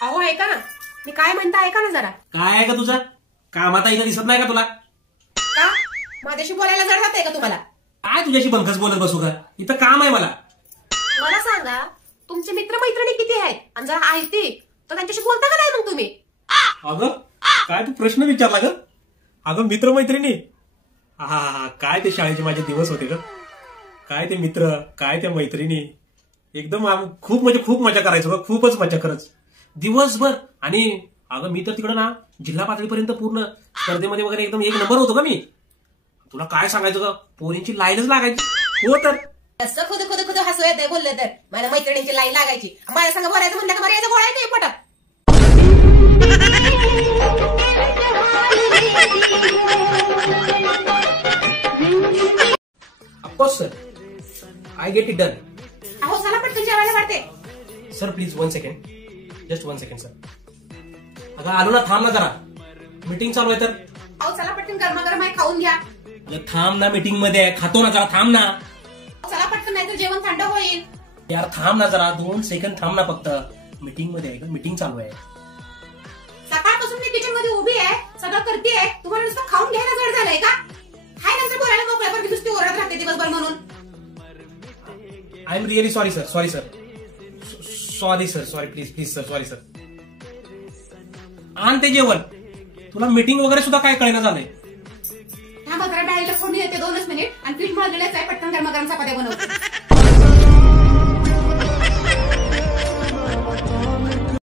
अहो ऐका ना, मी काय म्हणता ऐका ना जरा. काय आहे का तुझं? कामात इथं दिसत नाही का तुला? का माझ्याशी बोलायला जड जातंय का तुम्हाला? काय तुझ्याशी बंकस बोलत बसू का? इथं काम आहे मला. मला सांगा, तुमचे मित्रमैत्रिणी किती आहेत? आणि जर आहेत तर त्यांच्याशी बोलता का नाही मग तुम्ही? अगं काय तू प्रश्न विचारला ग? अगं मित्रमैत्रिणी, हा काय ते शाळेचे माझे दिवस होते ग. काय ते मित्र, काय त्या मैत्रिणी, एकदम खूप म्हणजे खूप मजा करायचो ग. खूपच मजा खरंच दिवसभर. आणि अगं मी तर तिकडं ना जिल्हा पातळीपर्यंत पूर्ण स्पर्धेमध्ये वगैरे एकदम एक नंबर होतो का मी. तुला काय सांगायचं ग, पोरींची लाईनच लागायची. हो तर असं खुद खुद खुद हसू येते बोलले तर. माझ्या मैत्रिणींची लाईन लागायची. माझ्या संग बोलायचं म्हणलं का बरं गोळा येते पटत. Of course sir, I get it done. अहो चला पटकन जेवायला वाटते. Sir please 1 second, just 1 second sir. अगं आलो ना, थांब ना जरा, मीटिंग चालू आहे तर. अहो चला पटकन गरमागरम आहे खाऊन घ्या. अगं थांब ना, मीटिंग मध्ये आहे, खातो ना, जरा थांब ना. चला पटकन नाही तर जेवण थंड होईल. यार थांब ना जरा, 2 सेकंड थांब ना फक्त. मीटिंग मध्ये आहे का? मीटिंग चालू आहे. सकाळपासून मी किचन मध्ये उभी आहे, सगळं करतेय. तुम्हाला नुसतं खाऊन घ्यायला जड झालंय का? हाय नंतर बोलायला मोकळ्या पण नुसती ओरडत राहते दिवसभर म्हणून. I am really sorry sir, sorry sir, sorry sir, sorry please please sir, sorry sir. आण ते जेवण. तुला मीटिंग वगैरे सुद्धा काय कळेना झालंय. थांबा जरा डाळीला फोडणी येते 2च मिनिट आणि पीठ मळलेलंच आहे. पटकन गरमागरम चपात्या बनवतो.